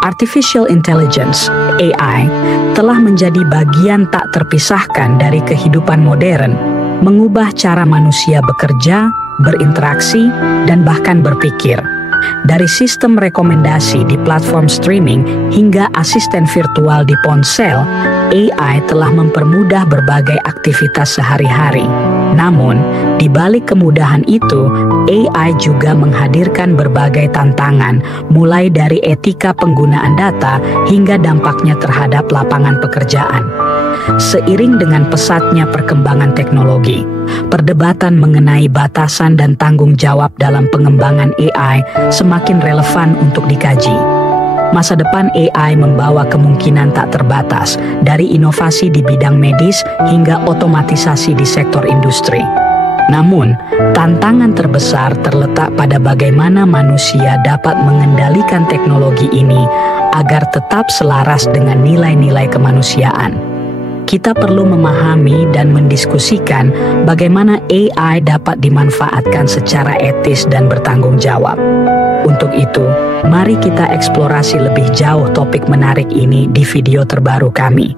Artificial Intelligence (AI) telah menjadi bagian tak terpisahkan dari kehidupan modern, mengubah cara manusia bekerja, berinteraksi, dan bahkan berpikir. Dari sistem rekomendasi di platform streaming hingga asisten virtual di ponsel, AI telah mempermudah berbagai aktivitas sehari-hari. Namun, di balik kemudahan itu, AI juga menghadirkan berbagai tantangan, mulai dari etika penggunaan data hingga dampaknya terhadap lapangan pekerjaan. Seiring dengan pesatnya perkembangan teknologi, perdebatan mengenai batasan dan tanggung jawab dalam pengembangan AI semakin relevan untuk dikaji. Masa depan AI membawa kemungkinan tak terbatas, dari inovasi di bidang medis hingga otomatisasi di sektor industri. Namun, tantangan terbesar terletak pada bagaimana manusia dapat mengendalikan teknologi ini agar tetap selaras dengan nilai-nilai kemanusiaan. Kita perlu memahami dan mendiskusikan bagaimana AI dapat dimanfaatkan secara etis dan bertanggung jawab. Untuk itu, mari kita eksplorasi lebih jauh topik menarik ini di video terbaru kami.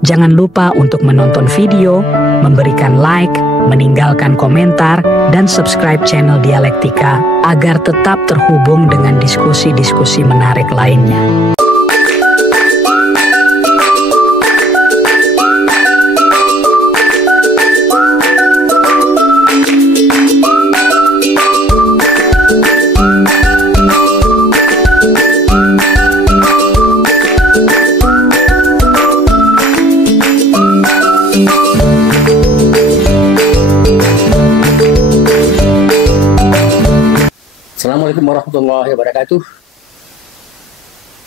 Jangan lupa untuk menonton video, memberikan like, meninggalkan komentar, dan subscribe channel Dialektika agar tetap terhubung dengan diskusi-diskusi menarik lainnya. Assalamualaikum warahmatullahi wabarakatuh.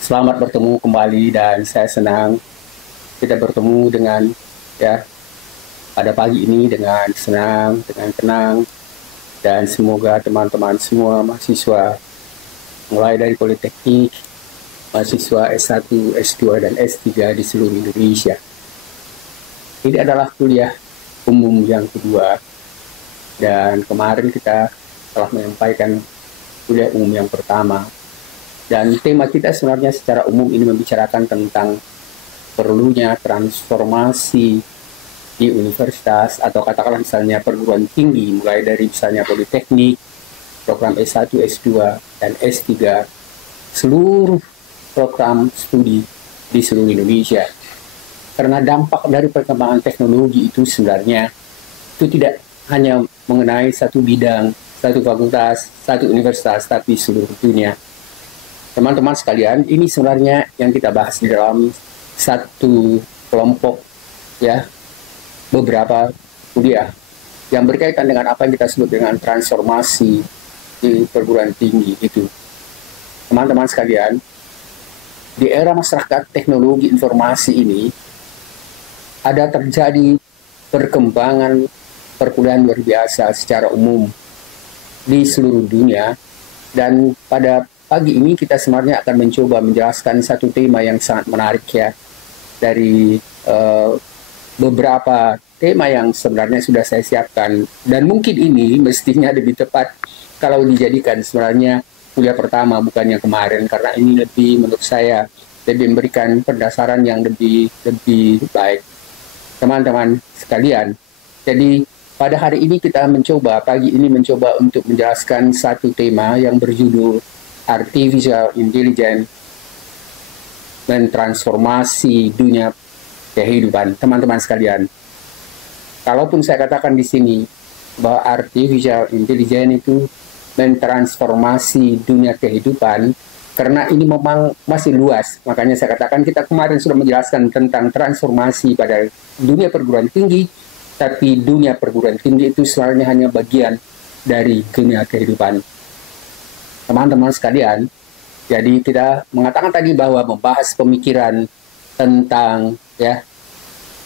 Selamat bertemu kembali dan saya senang kita bertemu dengan pada pagi ini dengan senang, dengan tenang, dan semoga teman-teman semua mahasiswa mulai dari Politeknik, mahasiswa S1, S2, dan S3 di seluruh Indonesia. Ini adalah kuliah umum yang kedua dan kemarin kita telah menyampaikan kuliah umum yang pertama, dan tema kita sebenarnya secara umum ini membicarakan tentang perlunya transformasi di universitas atau katakanlah misalnya perguruan tinggi, mulai dari misalnya Politeknik, program S1, S2, dan S3, seluruh program studi di seluruh Indonesia. Karena dampak dari perkembangan teknologi itu sebenarnya itu tidak hanya mengenai satu bidang, satu fakultas, satu universitas, tapi seluruh dunia. Teman-teman sekalian, ini sebenarnya yang kita bahas di dalam satu kelompok beberapa kuliah yang berkaitan dengan apa yang kita sebut dengan transformasi di perguruan tinggi itu. Teman-teman sekalian, di era masyarakat teknologi informasi ini ada terjadi perkembangan perkuliahan luar biasa secara umum di seluruh dunia, dan pada pagi ini kita sebenarnya akan mencoba menjelaskan satu tema yang sangat menarik dari beberapa tema yang sebenarnya sudah saya siapkan, dan mungkin ini mestinya lebih tepat kalau dijadikan sebenarnya kuliah pertama bukan yang kemarin, karena ini lebih menurut saya lebih memberikan pendasaran yang lebih baik. Teman-teman sekalian, jadi pada hari ini kita pagi ini mencoba untuk menjelaskan satu tema yang berjudul Artificial Intelligence dan transformasi dunia kehidupan. Teman-teman sekalian, kalaupun saya katakan di sini bahwa Artificial Intelligence itu mentransformasi dunia kehidupan, karena ini memang masih luas, makanya saya katakan kita kemarin sudah menjelaskan tentang transformasi pada dunia perguruan tinggi, tapi dunia perguruan tinggi itu sebenarnya hanya bagian dari dunia kehidupan. Teman-teman sekalian, jadi kita mengatakan tadi bahwa membahas pemikiran tentang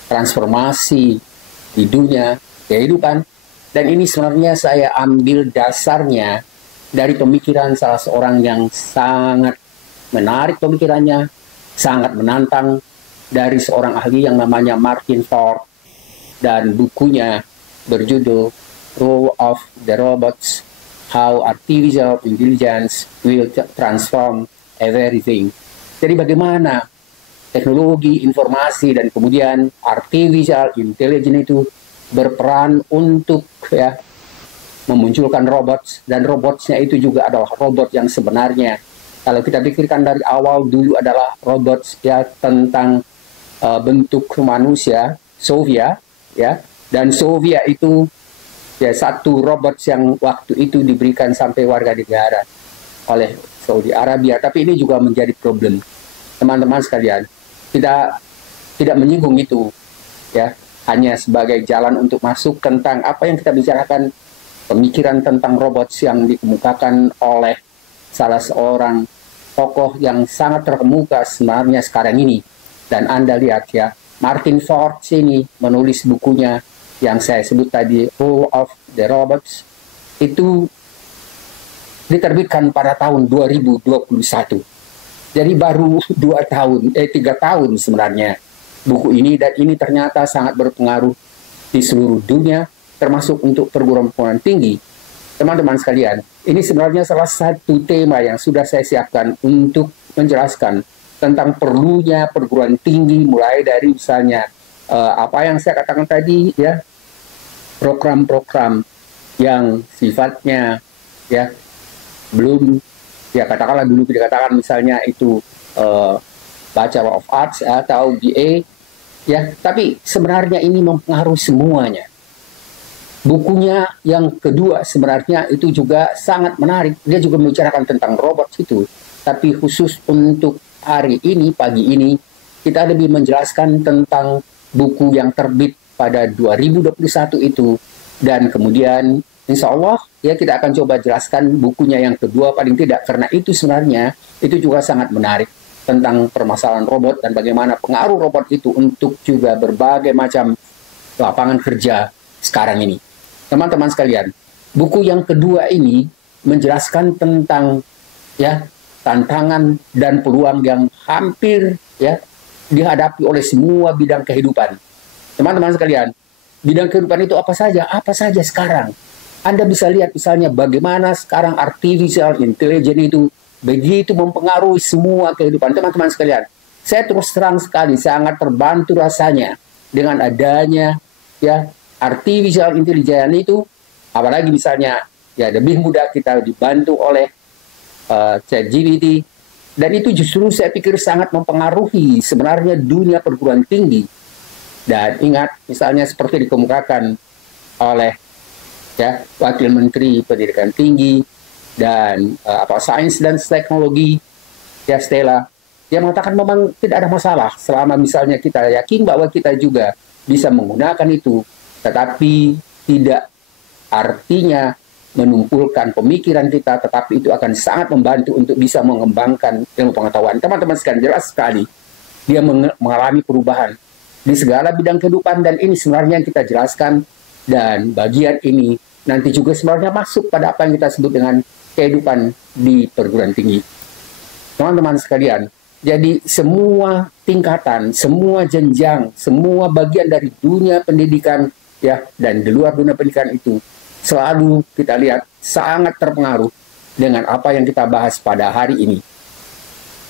transformasi di dunia kehidupan, dan ini sebenarnya saya ambil dasarnya dari pemikiran salah seorang yang sangat menarik pemikirannya, sangat menantang, dari seorang ahli yang namanya Martin Ford, dan bukunya berjudul Role of the Robots, How Artificial Intelligence Will Transform Everything. Jadi bagaimana teknologi, informasi, dan kemudian artificial intelligence itu berperan untuk ya memunculkan robot, dan robotnya itu juga adalah robot yang sebenarnya kalau kita pikirkan dari awal dulu adalah robot ya tentang bentuk manusia Soviet ya, dan Soviet itu ya satu robot yang waktu itu diberikan sampai warga negara oleh Saudi Arabia. Tapi ini juga menjadi problem, teman-teman sekalian. Kita tidak menyinggung itu ya, hanya sebagai jalan untuk masuk tentang apa yang kita bicarakan, pemikiran tentang robot yang dikemukakan oleh salah seorang tokoh yang sangat terkemuka sebenarnya sekarang ini. Dan Anda lihat ya, Martin Ford ini menulis bukunya yang saya sebut tadi, Rule of the Robots, itu diterbitkan pada tahun 2021. Jadi baru 3 tahun sebenarnya buku ini, dan ini ternyata sangat berpengaruh di seluruh dunia, termasuk untuk perguruan tinggi. Teman-teman sekalian, ini sebenarnya salah satu tema yang sudah saya siapkan untuk menjelaskan tentang perlunya perguruan tinggi, mulai dari misalnya apa yang saya katakan tadi ya, program-program yang sifatnya ya belum ya, katakanlah dulu dikatakan misalnya itu Bachelor of Arts atau BA ya, tapi sebenarnya ini mempengaruhi semuanya. Bukunya yang kedua sebenarnya itu juga sangat menarik. Dia juga membicarakan tentang robot itu, tapi khusus untuk hari ini, pagi ini, kita lebih menjelaskan tentang buku yang terbit pada 2021 itu, dan kemudian insya Allah ya kita akan coba jelaskan bukunya yang kedua paling tidak, karena itu sebenarnya itu juga sangat menarik tentang permasalahan robot dan bagaimana pengaruh robot itu untuk juga berbagai macam lapangan kerja sekarang ini. Teman-teman sekalian, buku yang kedua ini menjelaskan tentang ya tantangan dan peluang yang hampir ya dihadapi oleh semua bidang kehidupan. Teman-teman sekalian, bidang kehidupan itu apa saja? Apa saja sekarang? Anda bisa lihat misalnya bagaimana sekarang artificial intelligence itu begitu mempengaruhi semua kehidupan. Teman-teman sekalian, saya terus terang sekali sangat terbantu rasanya dengan adanya ya artificial intelligence itu, apalagi misalnya ya lebih mudah kita dibantu oleh ChatGPT, dan itu justru saya pikir sangat mempengaruhi sebenarnya dunia perguruan tinggi. Dan ingat misalnya seperti dikemukakan oleh ya Wakil Menteri Pendidikan Tinggi dan Sains dan Teknologi ya Stella, dia mengatakan memang tidak ada masalah selama misalnya kita yakin bahwa kita juga bisa menggunakan itu, tetapi tidak artinya menumpulkan pemikiran kita, tetapi itu akan sangat membantu untuk bisa mengembangkan ilmu pengetahuan. Teman-teman sekalian, jelas sekali dia mengalami perubahan di segala bidang kehidupan, dan ini sebenarnya yang kita jelaskan, dan bagian ini nanti juga sebenarnya masuk pada apa yang kita sebut dengan kehidupan di perguruan tinggi. Teman-teman sekalian, jadi semua tingkatan, semua jenjang, semua bagian dari dunia pendidikan ya, dan di luar dunia pendidikan itu selalu kita lihat sangat terpengaruh dengan apa yang kita bahas pada hari ini.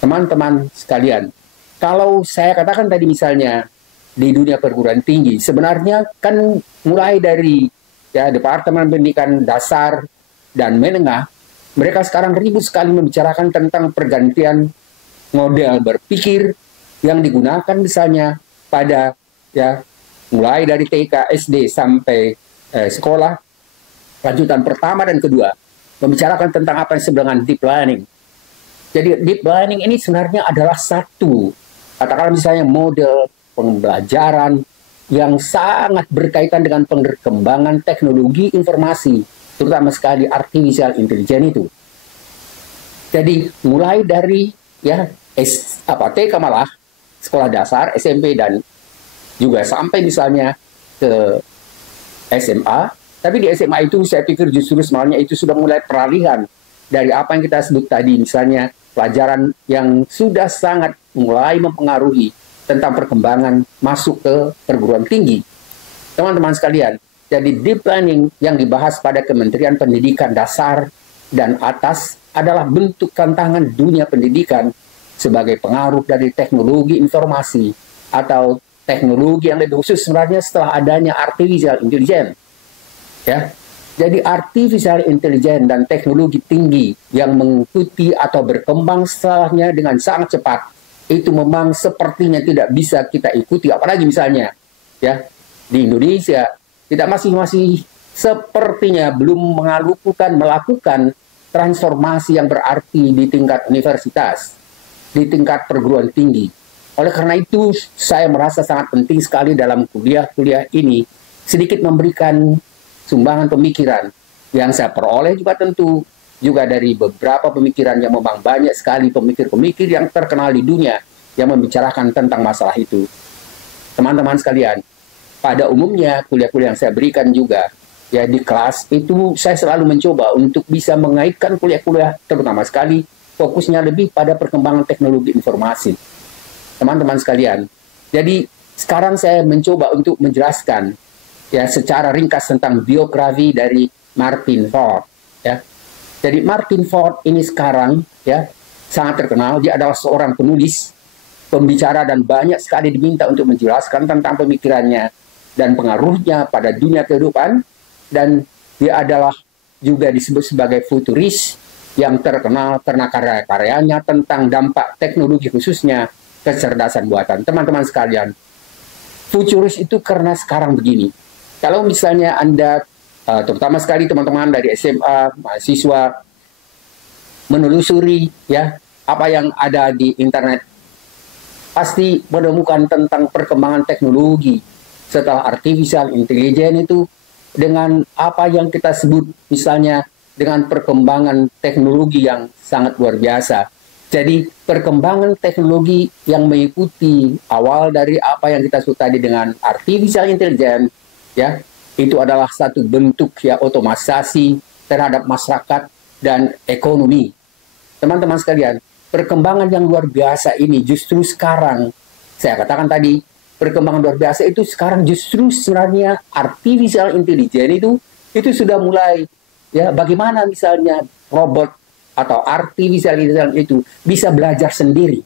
Teman-teman sekalian, kalau saya katakan tadi misalnya di dunia perguruan tinggi, sebenarnya kan mulai dari ya Departemen Pendidikan Dasar dan Menengah, mereka sekarang ribut sekali membicarakan tentang pergantian model berpikir yang digunakan misalnya pada ya mulai dari TK, SD sampai sekolah lanjutan pertama dan kedua, membicarakan tentang apa yang disebut dengan deep learning. Jadi deep learning ini sebenarnya adalah satu, katakanlah misalnya model pembelajaran yang sangat berkaitan dengan perkembangan teknologi informasi, terutama sekali artificial intelligence itu. Jadi mulai dari ya TK malah sekolah dasar, SMP, dan juga sampai misalnya ke SMA. Tapi di SMA itu saya pikir justru sebenarnya itu sudah mulai peralihan dari apa yang kita sebut tadi, misalnya pelajaran yang sudah sangat mulai mempengaruhi tentang perkembangan masuk ke perguruan tinggi. Teman-teman sekalian, jadi deep learning yang dibahas pada Kementerian Pendidikan Dasar dan atas adalah bentuk tantangan dunia pendidikan sebagai pengaruh dari teknologi informasi atau teknologi yang lebih khusus sebenarnya setelah adanya artificial intelligence. Ya, jadi artificial intelligence dan teknologi tinggi yang mengikuti atau berkembang setelahnya dengan sangat cepat itu memang sepertinya tidak bisa kita ikuti, apalagi misalnya ya di Indonesia kita masih sepertinya belum melakukan transformasi yang berarti di tingkat universitas, di tingkat perguruan tinggi. Oleh karena itu saya merasa sangat penting sekali dalam kuliah-kuliah ini sedikit memberikan sumbangan pemikiran yang saya peroleh juga tentu juga dari beberapa pemikiran yang memang banyak sekali pemikir-pemikir yang terkenal di dunia yang membicarakan tentang masalah itu. Teman-teman sekalian, pada umumnya kuliah-kuliah yang saya berikan juga ya di kelas itu saya selalu mencoba untuk bisa mengaitkan kuliah-kuliah terutama sekali fokusnya lebih pada perkembangan teknologi informasi. Teman-teman sekalian, jadi sekarang saya mencoba untuk menjelaskan ya secara ringkas tentang biografi dari Martin Ford ya. Jadi Martin Ford ini sekarang ya sangat terkenal, dia adalah seorang penulis, pembicara dan banyak sekali diminta untuk menjelaskan tentang pemikirannya dan pengaruhnya pada dunia kehidupan, dan dia adalah juga disebut sebagai futuris yang terkenal karena karya-karyanya tentang dampak teknologi khususnya kecerdasan buatan. Teman-teman sekalian, futuris itu karena sekarang begini. Kalau misalnya Anda terutama sekali teman-teman dari SMA, mahasiswa menelusuri ya apa yang ada di internet, pasti menemukan tentang perkembangan teknologi setelah artificial intelligence itu dengan apa yang kita sebut misalnya dengan perkembangan teknologi yang sangat luar biasa. Jadi perkembangan teknologi yang mengikuti awal dari apa yang kita sebut tadi dengan artificial intelligence ya, itu adalah satu bentuk ya otomatisasi terhadap masyarakat dan ekonomi. Teman-teman sekalian, perkembangan yang luar biasa ini justru sekarang, saya katakan tadi, perkembangan luar biasa itu sekarang justru sebenarnya artificial intelligence itu sudah mulai, ya bagaimana misalnya robot atau artificial intelligence itu bisa belajar sendiri.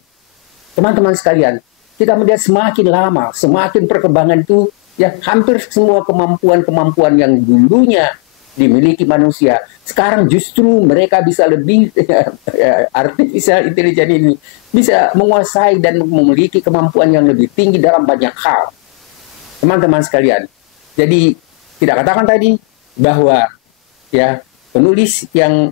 Teman-teman sekalian, kita melihat semakin lama, semakin perkembangan itu, ya hampir semua kemampuan-kemampuan yang dulunya dimiliki manusia, sekarang justru mereka bisa lebih artificial intelligence ini bisa menguasai dan memiliki kemampuan yang lebih tinggi dalam banyak hal. Teman-teman sekalian, jadi tidak katakan tadi bahwa ya penulis yang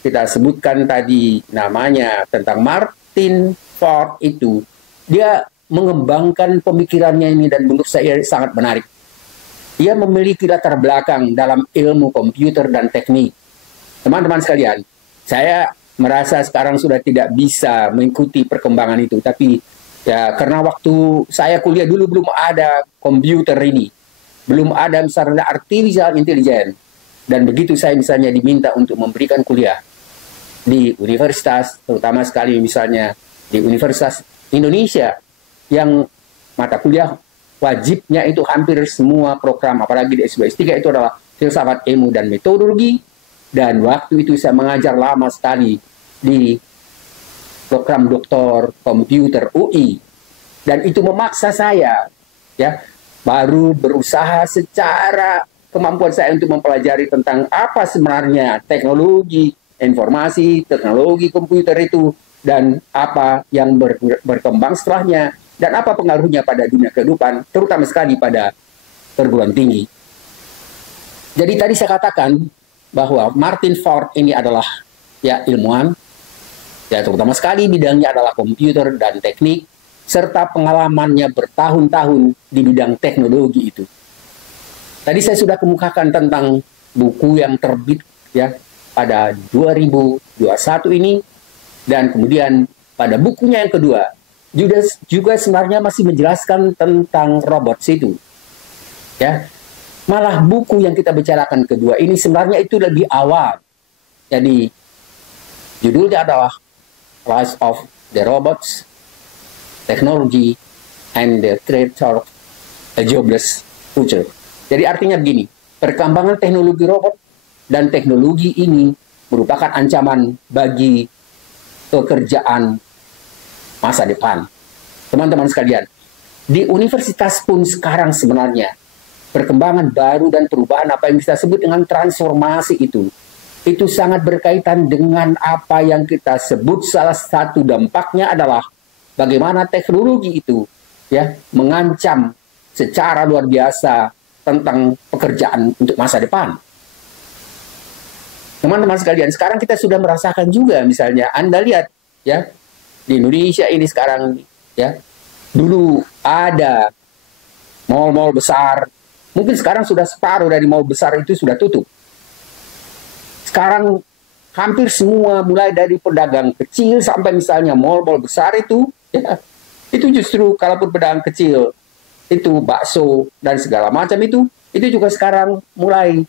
kita sebutkan tadi namanya tentang Martin Ford itu, dia mengembangkan pemikirannya ini dan menurut saya sangat menarik. Dia memiliki latar belakang dalam ilmu komputer dan teknik. Teman-teman sekalian, saya merasa sekarang sudah tidak bisa mengikuti perkembangan itu. Tapi ya karena waktu saya kuliah dulu belum ada komputer ini. Belum ada misalnya artificial intelligence. Dan begitu saya misalnya diminta untuk memberikan kuliah di universitas, terutama sekali misalnya di Universitas Indonesia, yang mata kuliah wajibnya itu hampir semua program, apalagi di S2 S3 itu adalah filsafat ilmu dan metodologi, dan waktu itu saya mengajar lama sekali di program doktor komputer UI, dan itu memaksa saya ya baru berusaha secara kemampuan saya untuk mempelajari tentang apa sebenarnya teknologi informasi, teknologi komputer itu, dan apa yang berkembang setelahnya, dan apa pengaruhnya pada dunia kehidupan, terutama sekali pada perguruan tinggi. Jadi tadi saya katakan bahwa Martin Ford ini adalah ya ilmuwan, ya terutama sekali bidangnya adalah komputer dan teknik, serta pengalamannya bertahun-tahun di bidang teknologi itu. Tadi saya sudah kemukakan tentang buku yang terbit ya pada 2021 ini, dan kemudian pada bukunya yang kedua juga sebenarnya masih menjelaskan tentang robot itu. Ya, malah buku yang kita bicarakan kedua ini sebenarnya itu lebih awal. Jadi judulnya adalah Rise of the Robots, Technology and the Threat of a Jobless Future. Jadi artinya begini, perkembangan teknologi robot dan teknologi ini merupakan ancaman bagi pekerjaan masa depan. Teman-teman sekalian, di universitas pun sekarang sebenarnya perkembangan baru dan perubahan apa yang kita sebut dengan transformasi itu sangat berkaitan dengan apa yang kita sebut salah satu dampaknya adalah bagaimana teknologi itu ya mengancam secara luar biasa tentang pekerjaan untuk masa depan. Teman-teman sekalian, sekarang kita sudah merasakan juga, misalnya Anda lihat ya di Indonesia ini sekarang ya, dulu ada mal-mal besar, mungkin sekarang sudah separuh dari mal besar itu sudah tutup. Sekarang hampir semua, mulai dari pedagang kecil sampai misalnya mal-mal besar itu, ya, itu justru kalaupun pedagang kecil itu bakso dan segala macam itu juga sekarang mulai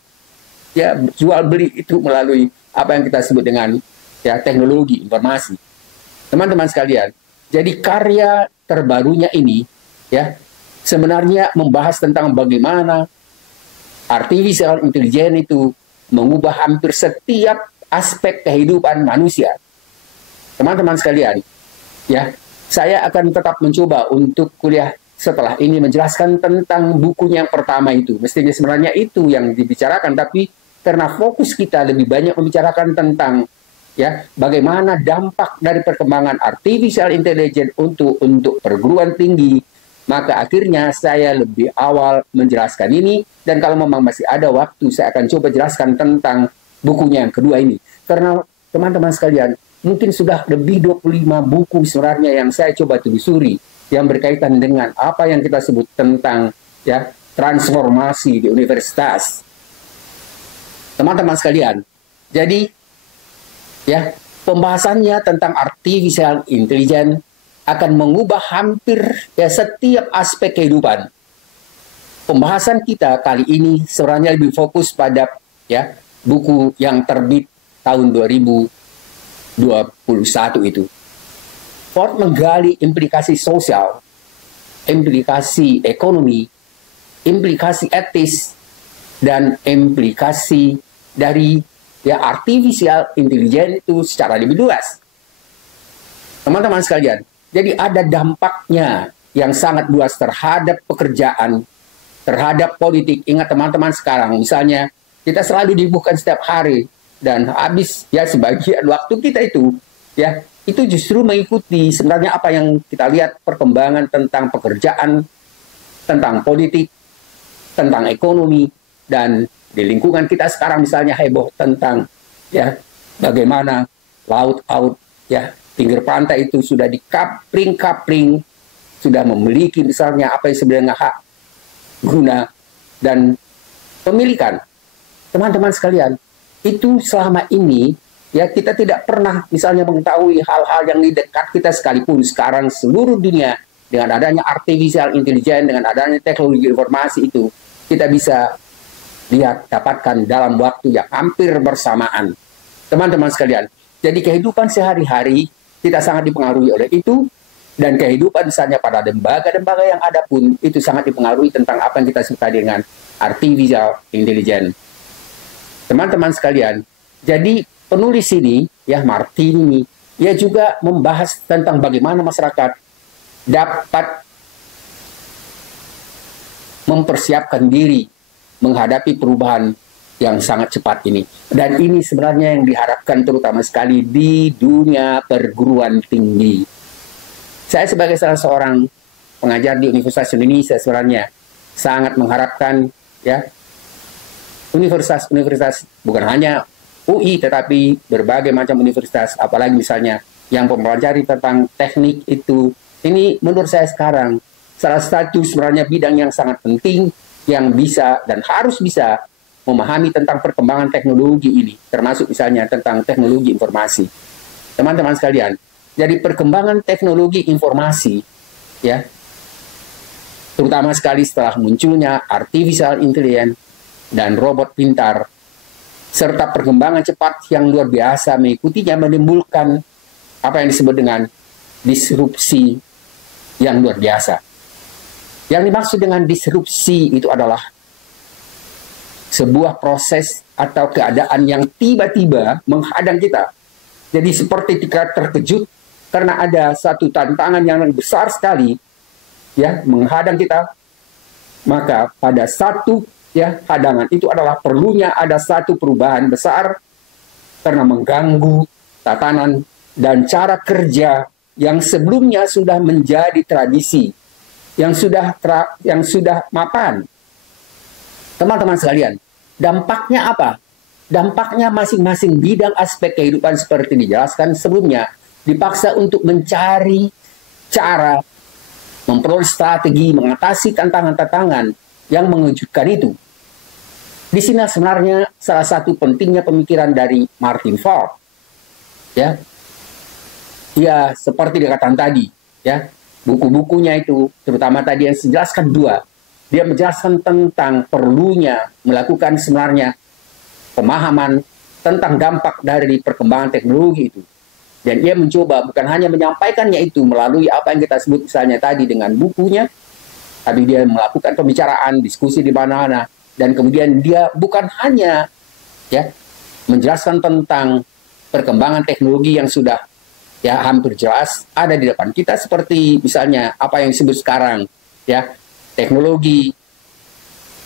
ya jual beli itu melalui apa yang kita sebut dengan ya teknologi informasi. Teman-teman sekalian, jadi karya terbarunya ini ya sebenarnya membahas tentang bagaimana artificial intelligence itu mengubah hampir setiap aspek kehidupan manusia. Teman-teman sekalian, ya, saya akan tetap mencoba untuk kuliah setelah ini menjelaskan tentang bukunya yang pertama itu. Mestinya sebenarnya itu yang dibicarakan, tapi karena fokus kita lebih banyak membicarakan tentang ya bagaimana dampak dari perkembangan artificial intelligence untuk perguruan tinggi, maka akhirnya saya lebih awal menjelaskan ini, dan kalau memang masih ada waktu saya akan coba jelaskan tentang bukunya yang kedua ini. Karena teman-teman sekalian, mungkin sudah lebih 25 buku sebenarnya yang saya coba telusuri yang berkaitan dengan apa yang kita sebut tentang ya transformasi di universitas. Teman-teman sekalian, jadi ya pembahasannya tentang artificial intelligence akan mengubah hampir ya setiap aspek kehidupan. Pembahasan kita kali ini sebenarnya lebih fokus pada ya buku yang terbit tahun 2021 itu. Ford menggali implikasi sosial, implikasi ekonomi, implikasi etis, dan implikasi dari ya artificial intelligence itu secara lebih luas. Teman-teman sekalian, jadi ada dampaknya yang sangat luas terhadap pekerjaan, terhadap politik. Ingat teman-teman sekarang, misalnya kita selalu dibuka setiap hari dan habis ya sebagian waktu kita itu ya itu justru mengikuti sebenarnya apa yang kita lihat perkembangan tentang pekerjaan, tentang politik, tentang ekonomi, dan di lingkungan kita sekarang misalnya heboh tentang ya bagaimana laut-laut ya pinggir pantai itu sudah dikapling-kapling, sudah memiliki misalnya apa yang sebenarnya hak guna dan pemilikan. Teman-teman sekalian, itu selama ini ya kita tidak pernah misalnya mengetahui hal-hal yang di dekat kita, sekalipun sekarang seluruh dunia dengan adanya artificial intelligence, dengan adanya teknologi informasi itu kita bisa lihat, dapatkan dalam waktu yang hampir bersamaan. Teman-teman sekalian, jadi kehidupan sehari-hari kita sangat dipengaruhi oleh itu, dan kehidupan misalnya pada lembaga-lembaga yang ada pun itu sangat dipengaruhi tentang apa yang kita sebut dengan artificial intelligence. Teman-teman sekalian, jadi penulis ini, ya Martini, ia juga membahas tentang bagaimana masyarakat dapat mempersiapkan diri menghadapi perubahan yang sangat cepat ini. Dan ini sebenarnya yang diharapkan terutama sekali di dunia perguruan tinggi. Saya sebagai salah seorang pengajar di Universitas Indonesia sebenarnya sangat mengharapkan ya universitas bukan hanya UI tetapi berbagai macam universitas, apalagi misalnya yang mempelajari tentang teknik itu. Ini menurut saya sekarang salah satu sebenarnya bidang yang sangat penting yang bisa dan harus bisa memahami tentang perkembangan teknologi ini, termasuk misalnya tentang teknologi informasi. Teman-teman sekalian, jadi perkembangan teknologi informasi, ya, terutama sekali setelah munculnya artificial intelligence dan robot pintar, serta perkembangan cepat yang luar biasa mengikutinya menimbulkan apa yang disebut dengan disrupsi yang luar biasa. Yang dimaksud dengan disrupsi itu adalah sebuah proses atau keadaan yang tiba-tiba menghadang kita. Jadi seperti kita terkejut karena ada satu tantangan yang besar sekali ya menghadang kita, maka pada satu ya hadangan itu adalah perlunya ada satu perubahan besar karena mengganggu tatanan dan cara kerja yang sebelumnya sudah menjadi tradisi, yang sudah mapan. Teman-teman sekalian, dampaknya apa? Dampaknya masing-masing bidang aspek kehidupan seperti dijelaskan sebelumnya dipaksa untuk mencari cara, memperoleh strategi, mengatasi tantangan-tantangan yang mengejutkan itu. Di sini sebenarnya salah satu pentingnya pemikiran dari Martin Ford. Ya, dia seperti dikatakan tadi, ya, buku-bukunya itu, terutama tadi yang dijelaskan dua, dia menjelaskan tentang perlunya melakukan sebenarnya pemahaman tentang dampak dari perkembangan teknologi itu. Dan ia mencoba bukan hanya menyampaikannya itu melalui apa yang kita sebut misalnya tadi dengan bukunya, tapi dia melakukan pembicaraan, diskusi di mana-mana, dan kemudian dia bukan hanya ya menjelaskan tentang perkembangan teknologi yang sudah ya hampir jelas ada di depan kita, seperti misalnya apa yang disebut sekarang ya teknologi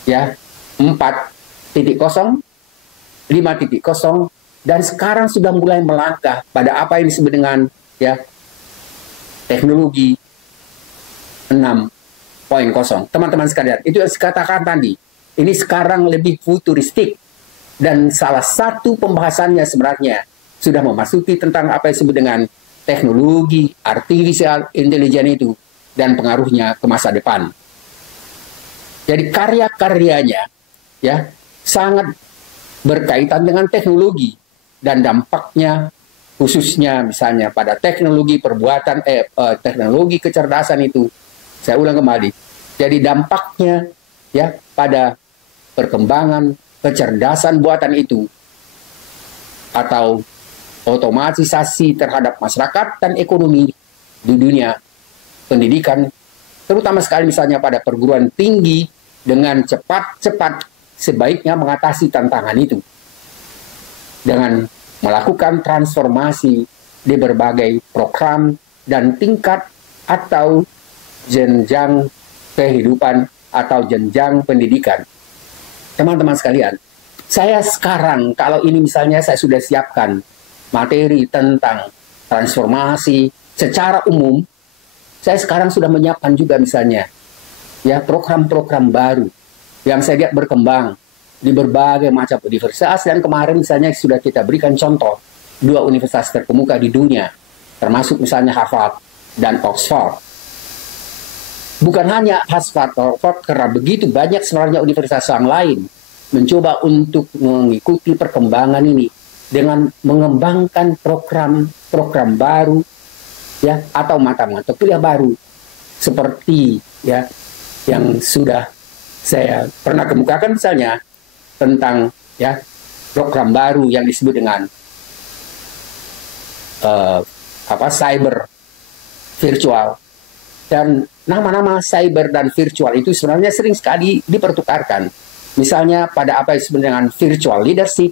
ya 4.0, 5.0, dan sekarang sudah mulai melangkah pada apa yang disebut dengan ya teknologi 6.0. Teman-teman sekalian, itu yang saya katakan tadi, ini sekarang lebih futuristik, dan salah satu pembahasannya sebenarnya sudah memasuki tentang apa yang disebut dengan teknologi artificial intelligence itu dan pengaruhnya ke masa depan. Jadi karya-karyanya ya sangat berkaitan dengan teknologi dan dampaknya, khususnya misalnya pada teknologi perbuatan teknologi kecerdasan itu. Saya ulang kembali. Jadi dampaknya ya pada perkembangan kecerdasan buatan itu atau otomatisasi terhadap masyarakat dan ekonomi di dunia pendidikan, terutama sekali misalnya pada perguruan tinggi, dengan cepat-cepat sebaiknya mengatasi tantangan itu dengan melakukan transformasi di berbagai program dan tingkat atau jenjang kehidupan atau jenjang pendidikan. Teman-teman sekalian, saya sekarang kalau ini misalnya saya sudah siapkan materi tentang transformasi secara umum, saya sekarang sudah menyiapkan juga misalnya ya program-program baru yang saya lihat berkembang di berbagai macam universitas, dan kemarin misalnya sudah kita berikan contoh 2 universitas terkemuka di dunia, termasuk misalnya Harvard dan Oxford. Bukan hanya Harvard, Oxford, karena begitu banyak sebenarnya universitas yang lain mencoba untuk mengikuti perkembangan ini dengan mengembangkan program baru ya atau mata-mata kuliah baru seperti ya yang sudah saya pernah kemukakan misalnya tentang ya program baru yang disebut dengan cyber virtual, dan nama-nama cyber dan virtual itu sebenarnya sering sekali dipertukarkan. Misalnya pada apa yang disebut dengan virtual leadership,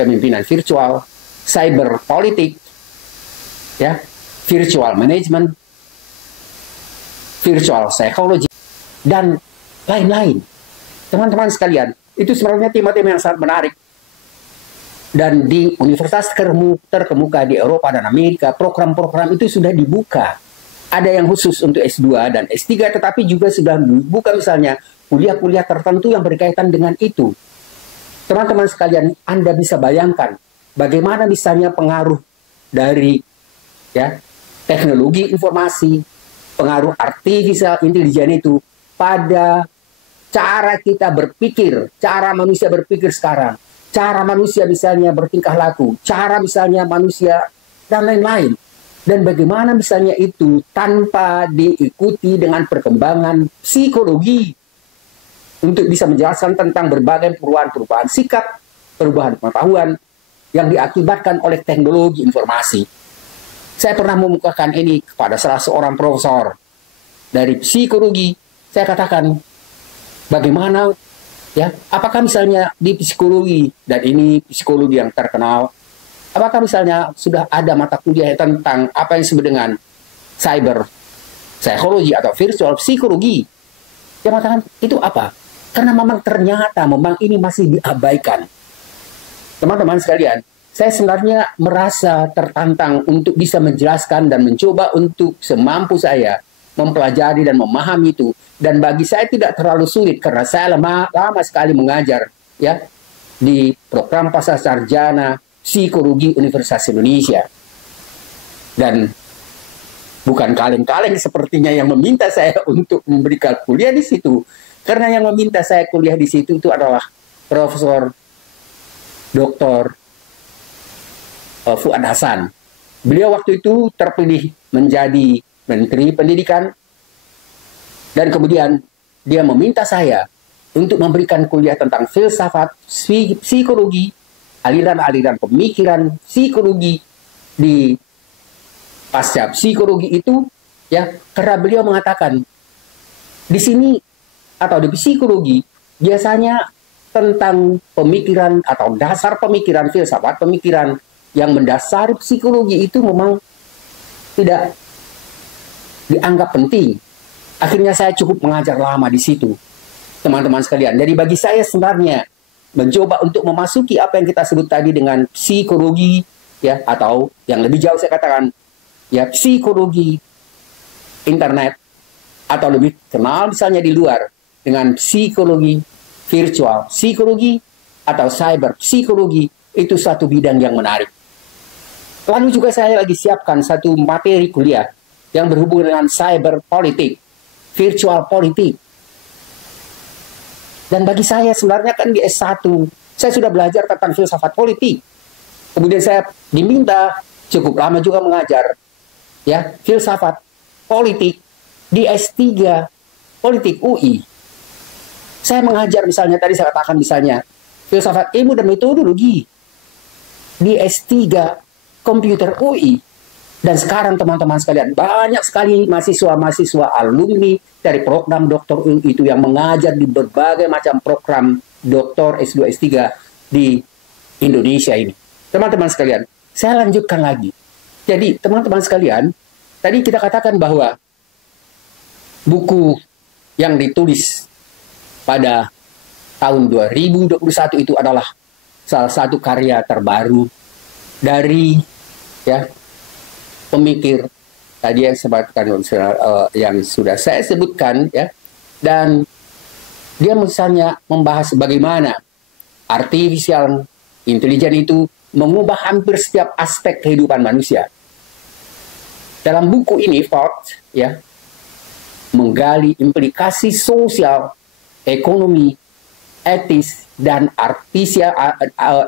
kepemimpinan virtual, cyber politik, ya, virtual management, virtual psychology, dan lain-lain. Teman-teman sekalian, itu sebenarnya tema-tema yang sangat menarik. Dan di universitas terkemuka di Eropa dan Amerika, program-program itu sudah dibuka. Ada yang khusus untuk S2 dan S3, tetapi juga sudah dibuka misalnya kuliah-kuliah tertentu yang berkaitan dengan itu. Teman-teman sekalian, Anda bisa bayangkan bagaimana misalnya pengaruh dari ya teknologi informasi, pengaruh artificial intelligence itu pada cara kita berpikir, cara manusia berpikir sekarang, cara manusia misalnya bertingkah laku, cara misalnya manusia, dan lain-lain. Dan bagaimana misalnya itu tanpa diikuti dengan perkembangan psikologi untuk bisa menjelaskan tentang berbagai perubahan-perubahan sikap, perubahan pengetahuan yang diakibatkan oleh teknologi informasi. Saya pernah memukakan ini kepada salah seorang profesor dari psikologi. Saya katakan, bagaimana ya, apakah misalnya di psikologi, dan ini psikologi yang terkenal, Apakah misalnya sudah ada mata kuliah tentang apa yang disebut dengan cyber psikologi atau virtual psikologi? Dia mengatakan itu apa? Karena memang ternyata memang ini masih diabaikan. Teman-teman sekalian, saya sebenarnya merasa tertantang untuk bisa menjelaskan dan mencoba untuk semampu saya mempelajari dan memahami itu. Dan bagi saya tidak terlalu sulit karena saya lama sekali mengajar ya di program pasca sarjana psikologi Universitas Indonesia. Dan bukan kaleng-kaleng sepertinya yang meminta saya untuk memberikan kuliah di situ. Karena yang meminta saya kuliah di situ itu adalah Profesor Dr. Fuad Hasan. Beliau waktu itu terpilih menjadi Menteri Pendidikan dan kemudian dia meminta saya untuk memberikan kuliah tentang filsafat psikologi, aliran-aliran pemikiran psikologi di pasca psikologi itu ya, karena beliau mengatakan di sini atau di psikologi biasanya tentang pemikiran atau dasar pemikiran filsafat, pemikiran yang mendasari psikologi itu memang tidak dianggap penting. Akhirnya saya cukup mengajar lama di situ, teman-teman sekalian. Jadi bagi saya sebenarnya mencoba untuk memasuki apa yang kita sebut tadi dengan psikologi ya, atau yang lebih jauh saya katakan ya psikologi internet, atau lebih kenal misalnya di luar dengan psikologi virtual psikologi atau cyber psikologi, itu satu bidang yang menarik. Lalu juga saya lagi siapkan satu materi kuliah yang berhubungan dengan cyber politik, virtual politik. Dan bagi saya sebenarnya kan di S1, saya sudah belajar tentang filsafat politik. Kemudian saya diminta cukup lama juga mengajar ya filsafat politik di S3 politik UI. Saya mengajar misalnya, tadi saya katakan misalnya, filsafat ilmu dan metodologi di S3 komputer UI. Dan sekarang teman-teman sekalian, banyak sekali mahasiswa-mahasiswa alumni dari program doktor itu yang mengajar di berbagai macam program doktor S2, S3 di Indonesia ini. Teman-teman sekalian, saya lanjutkan lagi. Jadi teman-teman sekalian, tadi kita katakan bahwa buku yang ditulis pada tahun 2021 itu adalah salah satu karya terbaru dari ya pemikir tadi yang sebutkan yang sudah saya sebutkan ya, dan dia misalnya membahas bagaimana artificial intelligence itu mengubah hampir setiap aspek kehidupan manusia. Dalam buku ini Ford ya menggali implikasi sosial, ekonomi, etis dan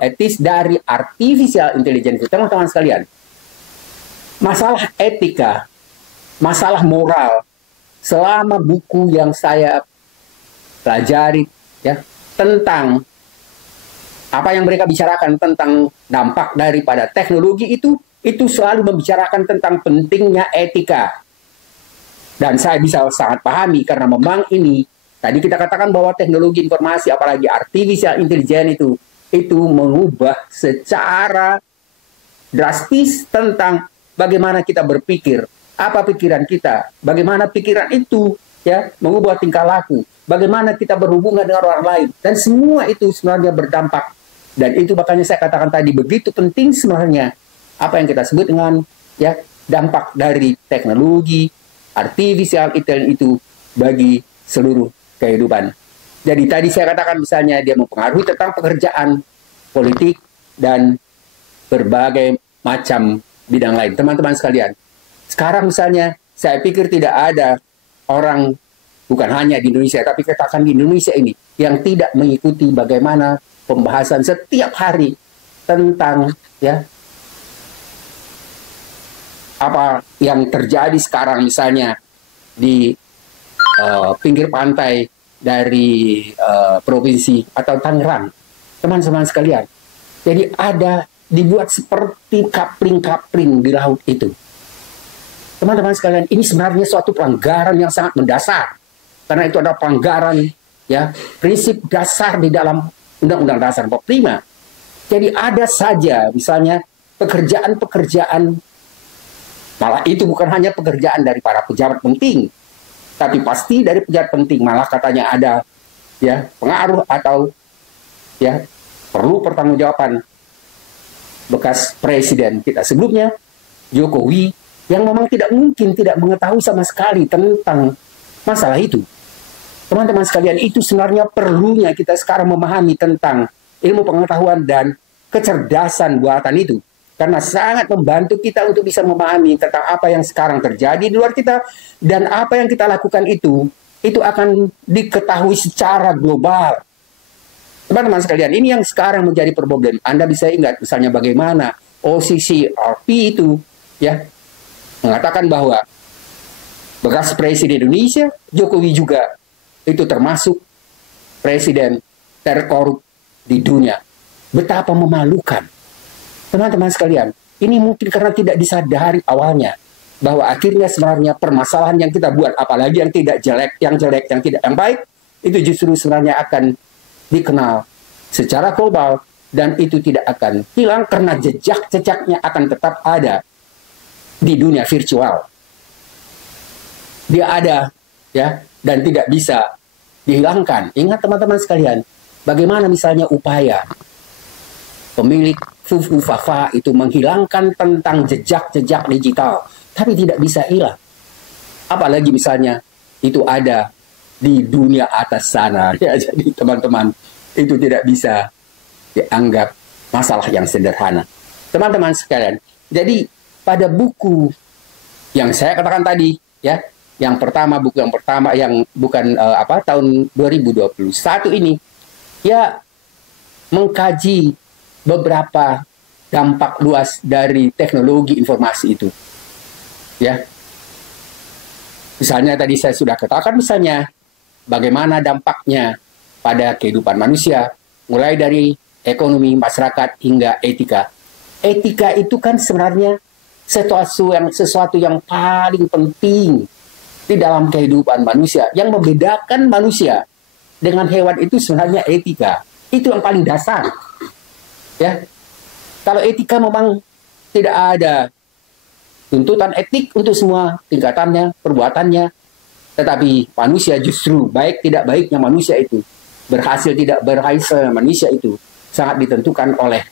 etis dari artificial intelligence. Teman-teman sekalian, masalah etika, masalah moral, selama buku yang saya pelajari ya tentang apa yang mereka bicarakan tentang dampak daripada teknologi itu selalu membicarakan tentang pentingnya etika. Dan saya bisa sangat pahami karena memang ini tadi kita katakan bahwa teknologi informasi apalagi artificial intelligence itu mengubah secara drastis tentang bagaimana kita berpikir, apa pikiran kita, bagaimana pikiran itu ya mengubah tingkah laku, bagaimana kita berhubungan dengan orang lain, dan semua itu sebenarnya berdampak. Dan itu makanya saya katakan tadi begitu penting sebenarnya apa yang kita sebut dengan ya dampak dari teknologi artificial intelligence itu bagi seluruh kehidupan. Jadi tadi saya katakan misalnya dia mempengaruhi tentang pekerjaan, politik, dan berbagai macam bidang lain. Teman-teman sekalian, sekarang misalnya saya pikir tidak ada orang, bukan hanya di Indonesia, tapi katakan di Indonesia ini, yang tidak mengikuti bagaimana pembahasan setiap hari tentang ya apa yang terjadi sekarang misalnya di pinggir pantai dari provinsi atau Tangerang, teman-teman sekalian. Jadi ada dibuat seperti kapling-kapling di laut itu. Teman-teman sekalian, ini sebenarnya suatu pelanggaran yang sangat mendasar, karena itu adalah pelanggaran ya prinsip dasar di dalam Undang-Undang Dasar 45. Jadi ada saja misalnya pekerjaan-pekerjaan, malah itu bukan hanya pekerjaan dari para pejabat penting, tapi pasti dari pejabat penting, malah katanya ada ya pengaruh atau ya perlu pertanggungjawaban bekas presiden kita sebelumnya, Jokowi, yang memang tidak mungkin tidak mengetahui sama sekali tentang masalah itu. Teman-teman sekalian, itu sebenarnya perlunya kita sekarang memahami tentang ilmu pengetahuan dan kecerdasan buatan itu. Karena sangat membantu kita untuk bisa memahami tentang apa yang sekarang terjadi di luar kita, dan apa yang kita lakukan itu akan diketahui secara global. Teman-teman sekalian, ini yang sekarang menjadi problem. Anda bisa ingat misalnya bagaimana OCCRP itu ya mengatakan bahwa bekas presiden Indonesia, Jokowi juga itu termasuk presiden terkorup di dunia. Betapa memalukan. Teman-teman sekalian, ini mungkin karena tidak disadari awalnya bahwa akhirnya sebenarnya permasalahan yang kita buat, apalagi yang tidak jelek, yang tidak yang baik, itu justru sebenarnya akan dikenal secara global, dan itu tidak akan hilang karena jejak-jejaknya akan tetap ada di dunia virtual. Dia ada ya, dan tidak bisa dihilangkan. Ingat teman-teman sekalian, bagaimana misalnya upaya pemilik Fufu Fafa itu menghilangkan tentang jejak-jejak digital, tapi tidak bisa hilang. Apalagi misalnya itu ada di dunia atas sana. Ya, jadi teman-teman, itu tidak bisa dianggap masalah yang sederhana. Teman-teman sekalian, jadi pada buku yang saya katakan tadi, ya, yang pertama, buku yang pertama yang bukan tahun 2021 ini, ya mengkaji beberapa dampak luas dari teknologi informasi itu. Ya. Misalnya tadi saya sudah katakan misalnya bagaimana dampaknya pada kehidupan manusia, mulai dari ekonomi, masyarakat hingga etika. Etika itu kan sebenarnya sesuatu yang paling penting di dalam kehidupan manusia. Yang membedakan manusia dengan hewan itu sebenarnya etika. Itu yang paling dasar. Ya, kalau etika memang tidak ada tuntutan etik untuk semua tingkatannya, perbuatannya, tetapi manusia justru baik tidak baiknya manusia itu, berhasil tidak berhasil manusia itu sangat ditentukan oleh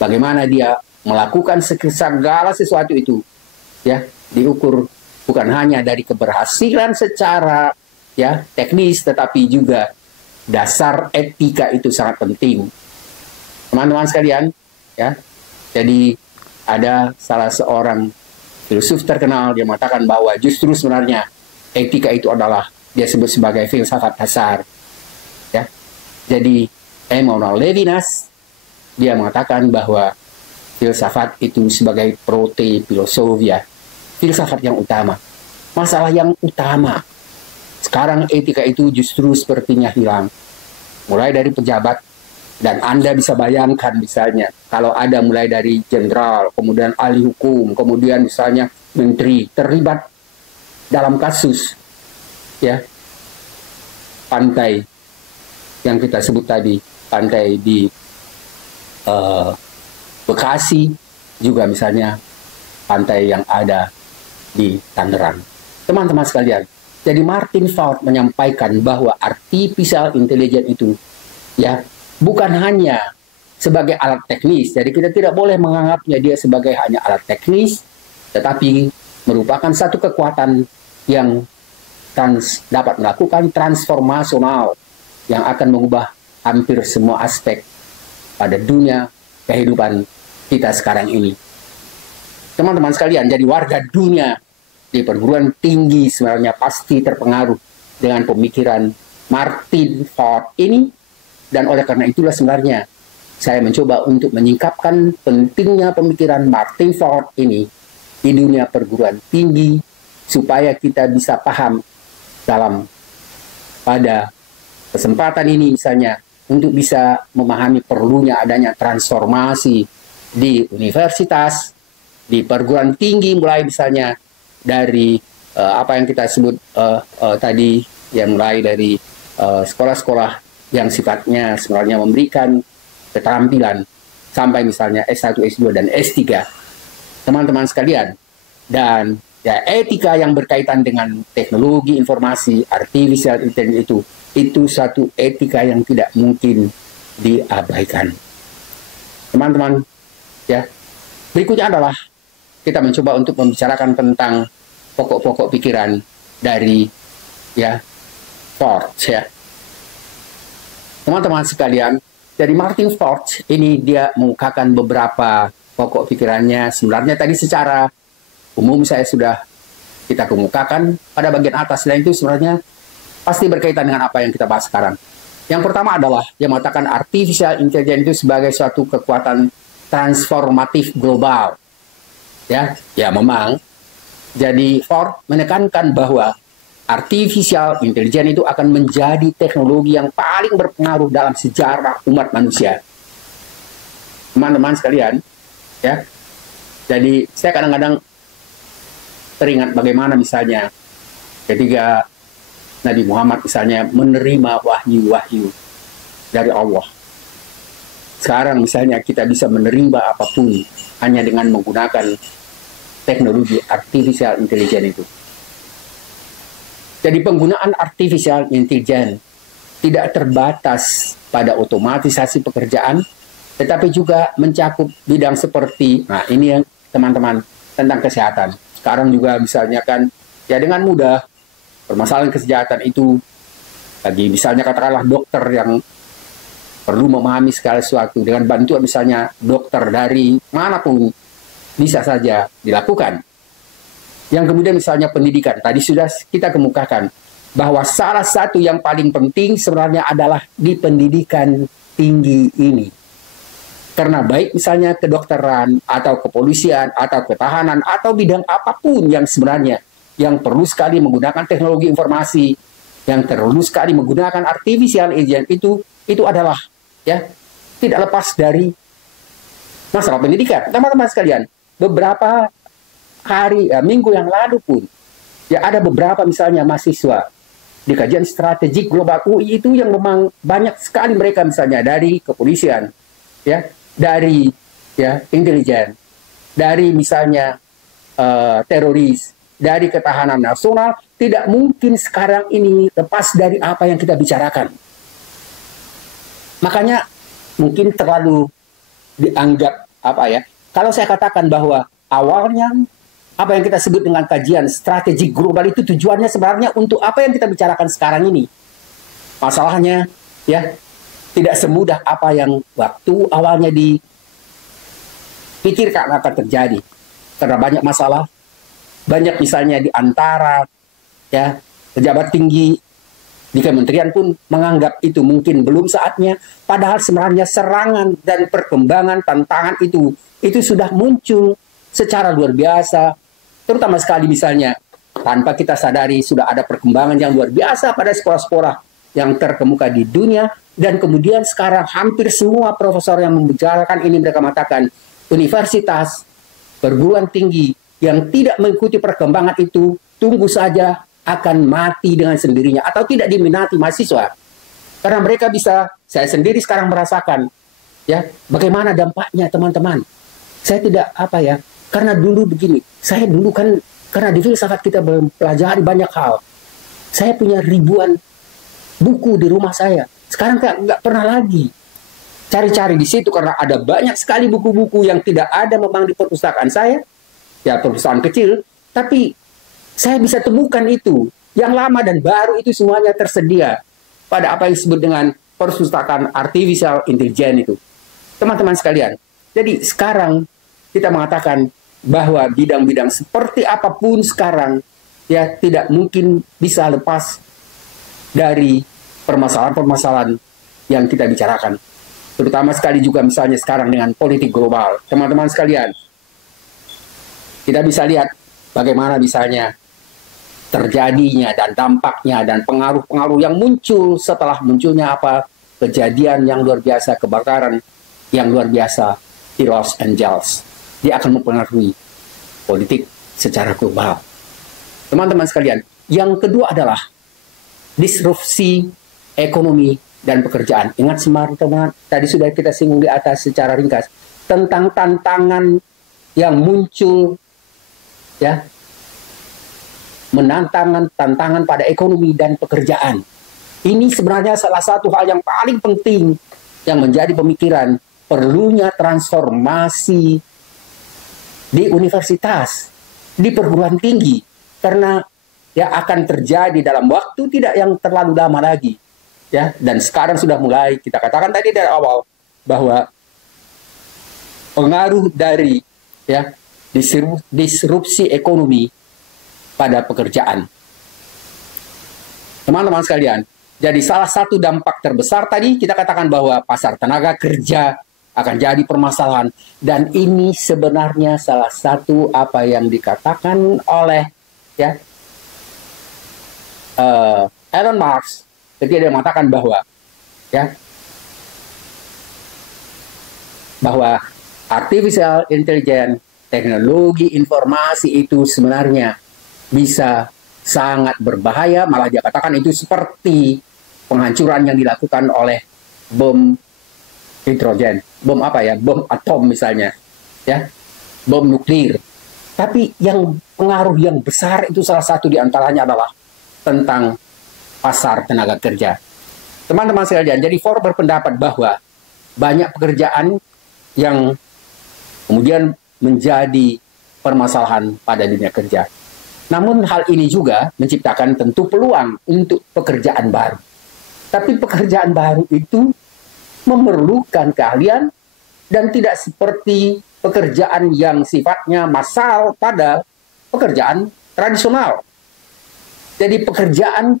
bagaimana dia melakukan segala sesuatu itu, ya, diukur bukan hanya dari keberhasilan secara ya teknis, tetapi juga dasar etika itu sangat penting. Teman-teman sekalian, ya, jadi ada salah seorang filsuf terkenal, dia mengatakan bahwa justru sebenarnya etika itu adalah dia sebut sebagai filsafat dasar. Ya, jadi Emmanuel Levinas dia mengatakan bahwa filsafat itu sebagai prote filosofia, filsafat yang utama, masalah yang utama. Sekarang etika itu justru sepertinya hilang, mulai dari pejabat. Dan Anda bisa bayangkan misalnya kalau ada mulai dari jenderal, kemudian ahli hukum, kemudian misalnya menteri terlibat dalam kasus ya pantai yang kita sebut tadi, pantai di Bekasi, juga misalnya pantai yang ada di Tangerang. Teman-teman sekalian, jadi Martin Ford menyampaikan bahwa artificial intelligence itu ya bukan hanya sebagai alat teknis, jadi kita tidak boleh menganggapnya dia sebagai hanya alat teknis, tetapi merupakan satu kekuatan yang dapat melakukan transformasional yang akan mengubah hampir semua aspek pada dunia kehidupan kita sekarang ini. Teman-teman sekalian, jadi warga dunia di perguruan tinggi sebenarnya pasti terpengaruh dengan pemikiran Martin Ford ini. Dan oleh karena itulah sebenarnya saya mencoba untuk menyingkapkan pentingnya pemikiran Martin Ford ini di dunia perguruan tinggi supaya kita bisa paham dalam pada kesempatan ini misalnya untuk bisa memahami perlunya adanya transformasi di universitas, di perguruan tinggi, mulai misalnya dari apa yang kita sebut tadi, yang mulai dari sekolah-sekolah yang sifatnya sebenarnya memberikan keterampilan sampai misalnya S1, S2, dan S3. Teman-teman sekalian, dan ya etika yang berkaitan dengan teknologi informasi, artificial intelligence itu satu etika yang tidak mungkin diabaikan. Teman-teman, ya, berikutnya adalah kita mencoba untuk membicarakan tentang pokok-pokok pikiran dari ya Ford, ya. Teman-teman sekalian, dari Martin Ford ini dia mengungkapkan beberapa pokok pikirannya. Sebenarnya tadi secara umum saya sudah kita kemukakan pada bagian atas, dan itu sebenarnya pasti berkaitan dengan apa yang kita bahas sekarang. Yang pertama adalah dia mengatakan artificial intelligence itu sebagai suatu kekuatan transformatif global. Ya memang. Jadi Ford menekankan bahwa artificial intelligence itu akan menjadi teknologi yang paling berpengaruh dalam sejarah umat manusia. Teman-teman sekalian, ya. Jadi saya kadang-kadang teringat bagaimana misalnya ketika Nabi Muhammad misalnya menerima wahyu-wahyu dari Allah. Sekarang misalnya kita bisa menerima apapun hanya dengan menggunakan teknologi artificial intelligence itu. Jadi penggunaan artificial intelligence tidak terbatas pada otomatisasi pekerjaan, tetapi juga mencakup bidang seperti, nah ini yang teman-teman, tentang kesehatan. Sekarang juga misalnya kan, ya dengan mudah, permasalahan kesehatan itu, bagi misalnya katakanlah dokter yang perlu memahami segala sesuatu, dengan bantuan misalnya dokter dari manapun, bisa saja dilakukan. Yang kemudian misalnya pendidikan, tadi sudah kita kemukakan bahwa salah satu yang paling penting sebenarnya adalah di pendidikan tinggi ini. Karena baik misalnya kedokteran atau kepolisian atau ketahanan atau bidang apapun yang sebenarnya yang perlu sekali menggunakan teknologi informasi, yang perlu sekali menggunakan artificial intelligence itu adalah ya tidak lepas dari masalah pendidikan. Teman-teman sekalian, beberapa hari, minggu yang lalu pun, ya ada beberapa misalnya mahasiswa di kajian strategik global UI itu yang memang banyak sekali mereka misalnya dari kepolisian, ya, dari ya intelijen, dari misalnya teroris, dari ketahanan nasional, tidak mungkin sekarang ini lepas dari apa yang kita bicarakan. Makanya mungkin terlalu dianggap apa ya? Kalau saya katakan bahwa awalnya apa yang kita sebut dengan kajian strategik global itu tujuannya sebenarnya untuk apa yang kita bicarakan sekarang ini. Masalahnya ya tidak semudah apa yang waktu awalnya dipikirkan akan terjadi. Karena banyak masalah, banyak misalnya di antara ya pejabat tinggi di kementerian pun menganggap itu mungkin belum saatnya, padahal sebenarnya serangan dan perkembangan tantangan itu sudah muncul secara luar biasa. Terutama sekali misalnya, tanpa kita sadari sudah ada perkembangan yang luar biasa pada sekolah-sekolah yang terkemuka di dunia. Dan kemudian sekarang hampir semua profesor yang membicarakan ini mereka mengatakan universitas, perguruan tinggi yang tidak mengikuti perkembangan itu, tunggu saja akan mati dengan sendirinya atau tidak diminati mahasiswa. Karena mereka bisa, saya sendiri sekarang merasakan, ya bagaimana dampaknya teman-teman. Saya tidak apa ya, karena dulu begini, saya dulu kan, karena di filsafat kita mempelajari banyak hal. Saya punya ribuan buku di rumah saya. Sekarang nggak pernah lagi cari-cari di situ karena ada banyak sekali buku-buku yang tidak ada memang di perpustakaan saya. Ya perpustakaan kecil, tapi saya bisa temukan itu. Yang lama dan baru itu semuanya tersedia pada apa yang disebut dengan perpustakaan artificial intelligence itu. Teman-teman sekalian, jadi sekarang kita mengatakan bahwa bidang-bidang seperti apapun sekarang ya tidak mungkin bisa lepas dari permasalahan-permasalahan yang kita bicarakan. Terutama sekali juga misalnya sekarang dengan politik global. Teman-teman sekalian, kita bisa lihat bagaimana misalnya terjadinya dan dampaknya dan pengaruh-pengaruh yang muncul setelah munculnya apa kejadian yang luar biasa, kebakaran yang luar biasa di Los Angeles. Dia akan mempengaruhi politik secara global. Teman-teman sekalian, yang kedua adalah disrupsi ekonomi dan pekerjaan. Ingat teman-teman, tadi sudah kita singgung di atas secara ringkas tentang tantangan yang muncul, ya, menantang tantangan pada ekonomi dan pekerjaan. Ini sebenarnya salah satu hal yang paling penting yang menjadi pemikiran perlunya transformasi di universitas, di perguruan tinggi, karena ya akan terjadi dalam waktu tidak yang terlalu lama lagi, ya. Dan sekarang sudah mulai kita katakan tadi dari awal bahwa pengaruh dari, ya, disrupsi ekonomi pada pekerjaan. Teman-teman sekalian, jadi salah satu dampak terbesar tadi kita katakan bahwa pasar tenaga kerja akan jadi permasalahan, dan ini sebenarnya salah satu apa yang dikatakan oleh, ya, Elon Musk ketika dia mengatakan bahwa, ya, bahwa artificial intelligence, teknologi informasi itu sebenarnya bisa sangat berbahaya, malah dia katakan itu seperti penghancuran yang dilakukan oleh bom hidrogen, bom apa ya, bom atom misalnya, ya, bom nuklir. Tapi yang pengaruh yang besar itu salah satu diantaranya adalah tentang pasar tenaga kerja. Teman-teman sekalian, jadi Ford berpendapat bahwa banyak pekerjaan yang kemudian menjadi permasalahan pada dunia kerja. Namun hal ini juga menciptakan tentu peluang untuk pekerjaan baru. Tapi pekerjaan baru itu memerlukan keahlian dan tidak seperti pekerjaan yang sifatnya massal pada pekerjaan tradisional. Jadi pekerjaan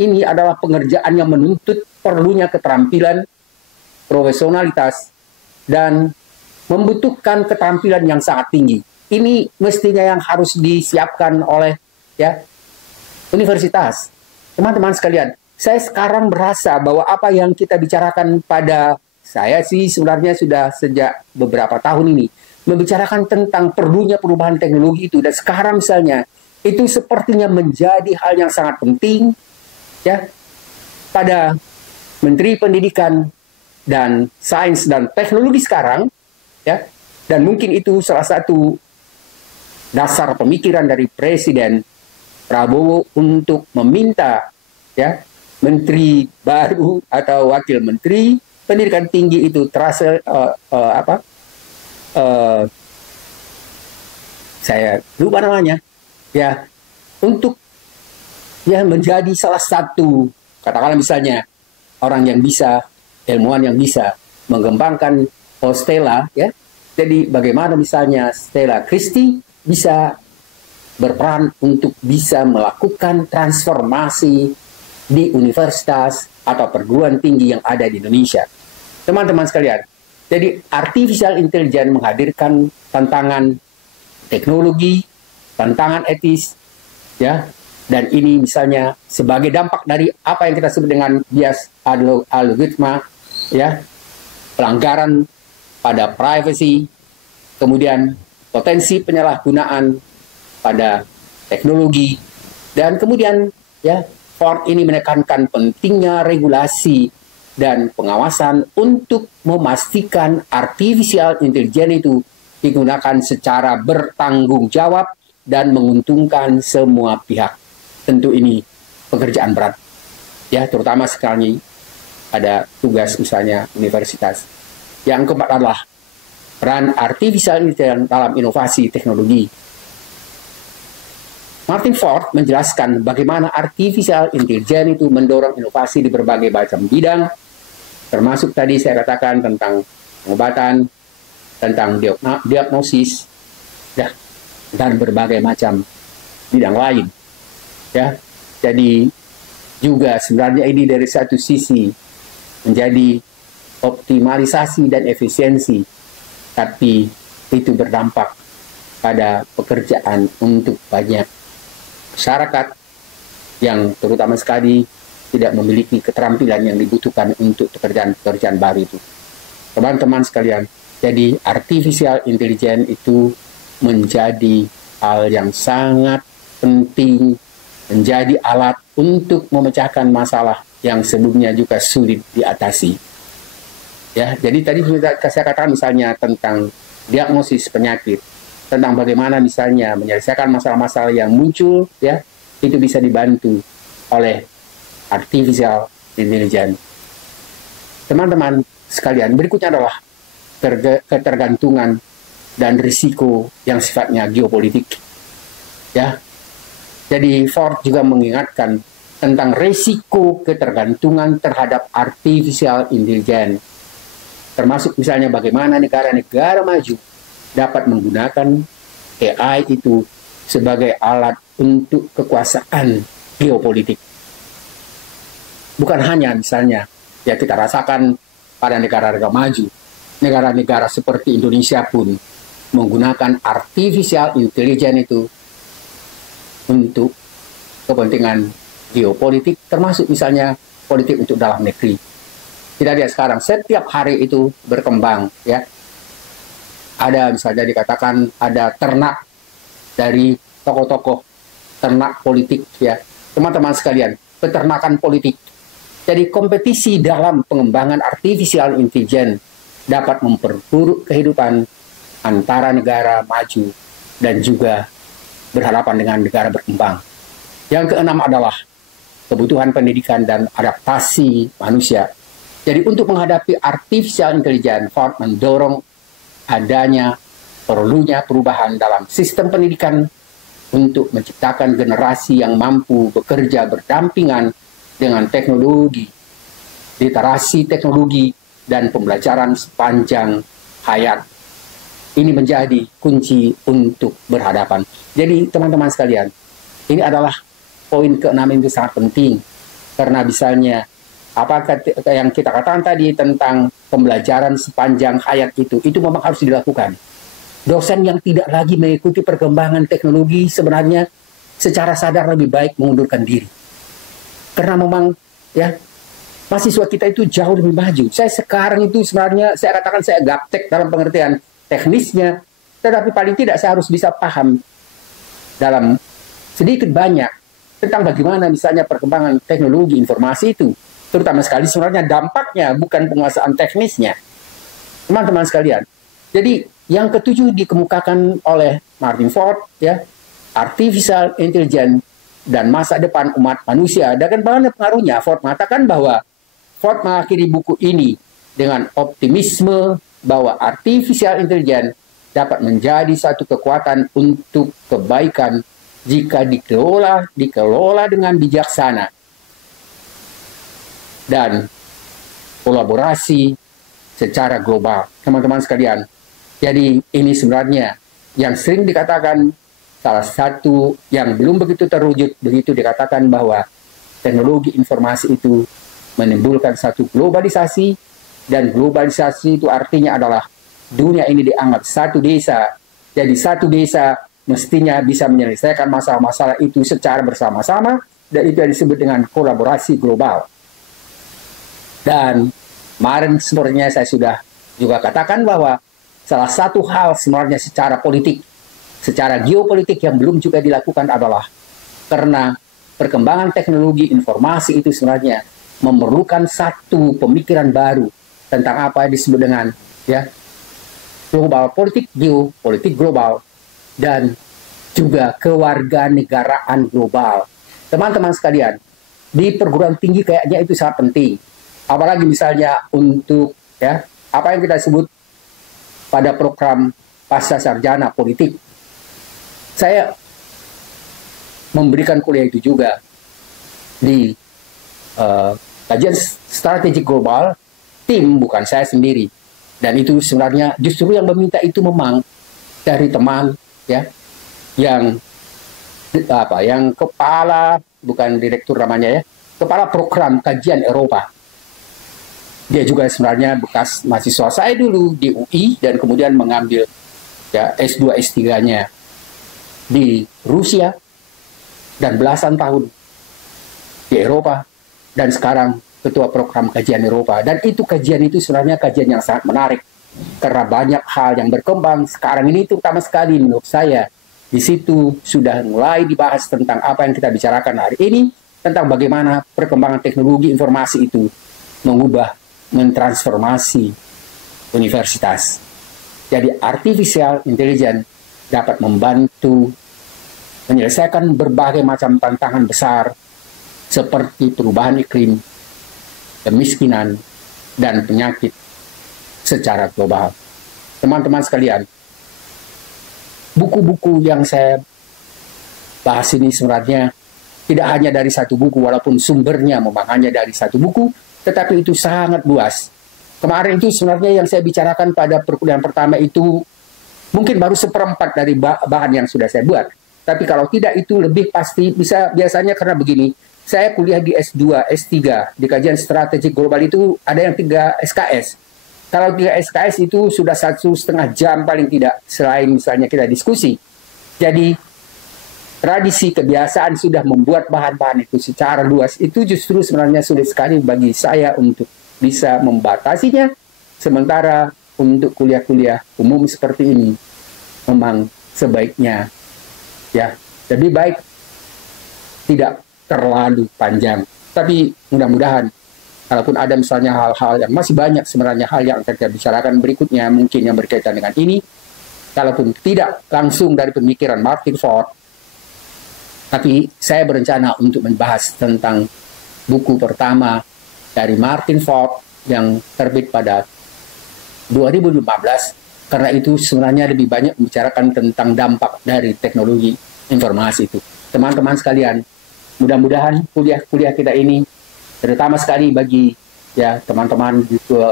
ini adalah pekerjaan yang menuntut perlunya keterampilan, profesionalitas, dan membutuhkan keterampilan yang sangat tinggi. Ini mestinya yang harus disiapkan oleh, ya, universitas. Teman-teman sekalian, saya sekarang merasa bahwa apa yang kita bicarakan pada saya sih sebenarnya sudah sejak beberapa tahun ini membicarakan tentang perlunya perubahan teknologi itu, dan sekarang misalnya itu sepertinya menjadi hal yang sangat penting, ya, pada Menteri Pendidikan dan Sains dan Teknologi sekarang, ya, dan mungkin itu salah satu dasar pemikiran dari Presiden Prabowo untuk meminta, ya, menteri baru atau wakil menteri pendidikan tinggi itu saya lupa namanya, ya, untuk, ya, menjadi salah satu, katakanlah misalnya orang yang bisa, ilmuwan yang bisa mengembangkan Stella, ya. Jadi bagaimana misalnya Stella Christie bisa berperan untuk bisa melakukan transformasi di universitas atau perguruan tinggi yang ada di Indonesia. Teman-teman sekalian, jadi artificial intelligence menghadirkan tantangan teknologi, tantangan etis, ya, dan ini misalnya sebagai dampak dari apa yang kita sebut dengan bias algoritma, ya, pelanggaran pada privacy, kemudian potensi penyalahgunaan pada teknologi, dan kemudian, ya, Ford ini menekankan pentingnya regulasi dan pengawasan untuk memastikan artificial intelligence itu digunakan secara bertanggung jawab dan menguntungkan semua pihak. Tentu ini pekerjaan berat, ya, terutama sekali ada tugas misalnya universitas. Yang keempat adalah peran artificial intelligence dalam inovasi teknologi. Martin Ford menjelaskan bagaimana artificial intelligence itu mendorong inovasi di berbagai macam bidang, termasuk tadi saya katakan tentang pengobatan, tentang diagnosis, ya, dan berbagai macam bidang lain, ya. Jadi juga sebenarnya ini dari satu sisi menjadi optimalisasi dan efisiensi, tapi itu berdampak pada pekerjaan untuk banyak masyarakat yang terutama sekali tidak memiliki keterampilan yang dibutuhkan untuk pekerjaan-pekerjaan baru itu. Teman-teman sekalian, jadi artificial intelligence itu menjadi hal yang sangat penting, menjadi alat untuk memecahkan masalah yang sebelumnya juga sulit diatasi. Ya, jadi tadi sudah saya katakan misalnya tentang diagnosis penyakit, tentang bagaimana misalnya menyelesaikan masalah-masalah yang muncul, ya, itu bisa dibantu oleh artificial intelligence. Teman-teman sekalian, berikutnya adalah ketergantungan dan risiko yang sifatnya geopolitik. Ya, jadi Ford juga mengingatkan tentang risiko ketergantungan terhadap artificial intelligence, termasuk misalnya bagaimana negara-negara maju dapat menggunakan AI itu sebagai alat untuk kekuasaan geopolitik. Bukan hanya misalnya, ya kita rasakan pada negara-negara maju, negara-negara seperti Indonesia pun menggunakan artificial intelligence itu untuk kepentingan geopolitik, termasuk misalnya politik untuk dalam negeri. Kita lihat sekarang, setiap hari itu berkembang, ya. Ada misalnya dikatakan ada ternak dari tokoh-tokoh ternak politik, ya. Teman-teman sekalian, peternakan politik. Jadi kompetisi dalam pengembangan artificial intelligence dapat memperburuk kehidupan antara negara maju dan juga berhadapan dengan negara berkembang. Yang keenam adalah kebutuhan pendidikan dan adaptasi manusia. Jadi untuk menghadapi artificial intelligence, Ford mendorong adanya perlunya perubahan dalam sistem pendidikan untuk menciptakan generasi yang mampu bekerja berdampingan dengan teknologi, literasi teknologi, dan pembelajaran sepanjang hayat. Ini menjadi kunci untuk berhadapan. Jadi teman-teman sekalian, ini adalah poin keenam itu sangat penting. Karena misalnya, apa yang kita katakan tadi tentang pembelajaran sepanjang hayat itu memang harus dilakukan. Dosen yang tidak lagi mengikuti perkembangan teknologi sebenarnya secara sadar lebih baik mengundurkan diri. Karena memang, ya, mahasiswa kita itu jauh lebih maju. Saya sekarang itu sebenarnya, saya katakan saya gaptek dalam pengertian teknisnya, tetapi paling tidak saya harus bisa paham dalam sedikit banyak tentang bagaimana misalnya perkembangan teknologi informasi itu, terutama sekali sebenarnya dampaknya, bukan penguasaan teknisnya. Teman-teman sekalian, jadi yang ketujuh dikemukakan oleh Martin Ford, ya, artificial intelligence dan masa depan umat manusia. Dan bagaimana pengaruhnya? Ford mengatakan bahwa Ford mengakhiri buku ini dengan optimisme bahwa artificial intelligence dapat menjadi satu kekuatan untuk kebaikan jika dikelola dengan bijaksana dan kolaborasi secara global. Teman-teman sekalian, jadi ini sebenarnya yang sering dikatakan salah satu yang belum begitu terwujud, begitu dikatakan bahwa teknologi informasi itu menimbulkan satu globalisasi, dan globalisasi itu artinya adalah dunia ini dianggap satu desa. Jadi satu desa mestinya bisa menyelesaikan masalah-masalah itu secara bersama-sama, dan itu yang disebut dengan kolaborasi global. Dan kemarin sebenarnya saya sudah juga katakan bahwa salah satu hal sebenarnya secara politik, secara geopolitik yang belum juga dilakukan adalah karena perkembangan teknologi informasi itu sebenarnya memerlukan satu pemikiran baru tentang apa yang disebut dengan, ya, global politik, geopolitik global, dan juga kewarganegaraan global. Teman-teman sekalian, di perguruan tinggi kayaknya itu sangat penting. Apalagi misalnya untuk, ya, apa yang kita sebut pada program pasca sarjana politik. Saya memberikan kuliah itu juga di kajian strategik global, tim, bukan saya sendiri. Dan itu sebenarnya justru yang meminta itu memang dari teman, ya, yang kepala, bukan direktur namanya, ya, kepala program kajian Eropa. Dia juga sebenarnya bekas mahasiswa saya dulu di UI dan kemudian mengambil, ya, S2 S3-nya di Rusia dan belasan tahun di Eropa, dan sekarang ketua program kajian Eropa. Dan itu kajian itu sebenarnya kajian yang sangat menarik karena banyak hal yang berkembang sekarang ini, terutama sekali menurut saya di situ sudah mulai dibahas tentang apa yang kita bicarakan hari ini tentang bagaimana perkembangan teknologi informasi itu mentransformasi universitas. Jadi artificial intelligence dapat membantu menyelesaikan berbagai macam tantangan besar seperti perubahan iklim, kemiskinan, dan penyakit secara global. Teman-teman sekalian, buku-buku yang saya bahas ini sebenarnya tidak hanya dari satu buku, walaupun sumbernya memang hanya dari satu buku, tetapi itu sangat luas. Kemarin itu sebenarnya yang saya bicarakan pada perkuliahan pertama itu mungkin baru 1/4 dari bahan yang sudah saya buat. Tapi kalau tidak itu lebih pasti biasanya karena begini, saya kuliah di S2, S3, di kajian strategik global itu ada yang 3 SKS. Kalau 3 SKS itu sudah 1,5 jam paling tidak, selain misalnya kita diskusi. Jadi tradisi kebiasaan sudah membuat bahan-bahan itu secara luas, itu justru sebenarnya sulit sekali bagi saya untuk bisa membatasinya. Sementara untuk kuliah-kuliah umum seperti ini, memang sebaiknya ya lebih baik tidak terlalu panjang. Tapi mudah-mudahan, kalaupun ada misalnya hal-hal yang masih banyak sebenarnya hal yang akan kita bicarakan berikutnya, mungkin yang berkaitan dengan ini, kalaupun tidak langsung dari pemikiran Martin Ford, tapi saya berencana untuk membahas tentang buku pertama dari Martin Ford yang terbit pada 2015, karena itu sebenarnya lebih banyak membicarakan tentang dampak dari teknologi informasi itu. Teman-teman sekalian, mudah-mudahan kuliah-kuliah kita ini, terutama sekali bagi ya teman-teman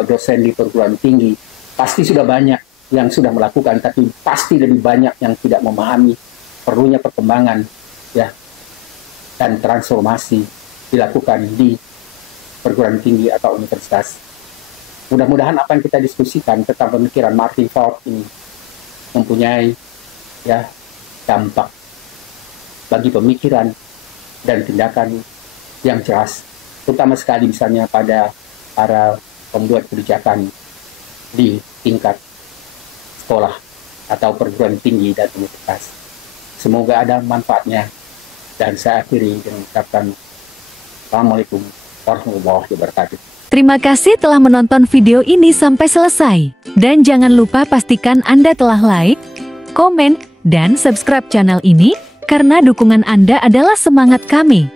dosen di perguruan tinggi, pasti sudah banyak yang sudah melakukan, tapi pasti lebih banyak yang tidak memahami perlunya perkembangan ya dan transformasi dilakukan di perguruan tinggi atau universitas. Mudah-mudahan apa yang kita diskusikan tentang pemikiran Martin Ford ini mempunyai ya dampak bagi pemikiran dan tindakan yang jelas, terutama sekali misalnya pada para pembuat kebijakan di tingkat sekolah atau perguruan tinggi dan universitas. Semoga ada manfaatnya, dan saya akhiri dengan ucapan Assalamualaikum warahmatullahi wabarakatuh. Terima kasih telah menonton video ini sampai selesai. Dan jangan lupa pastikan Anda telah like, komen, dan subscribe channel ini, karena dukungan Anda adalah semangat kami.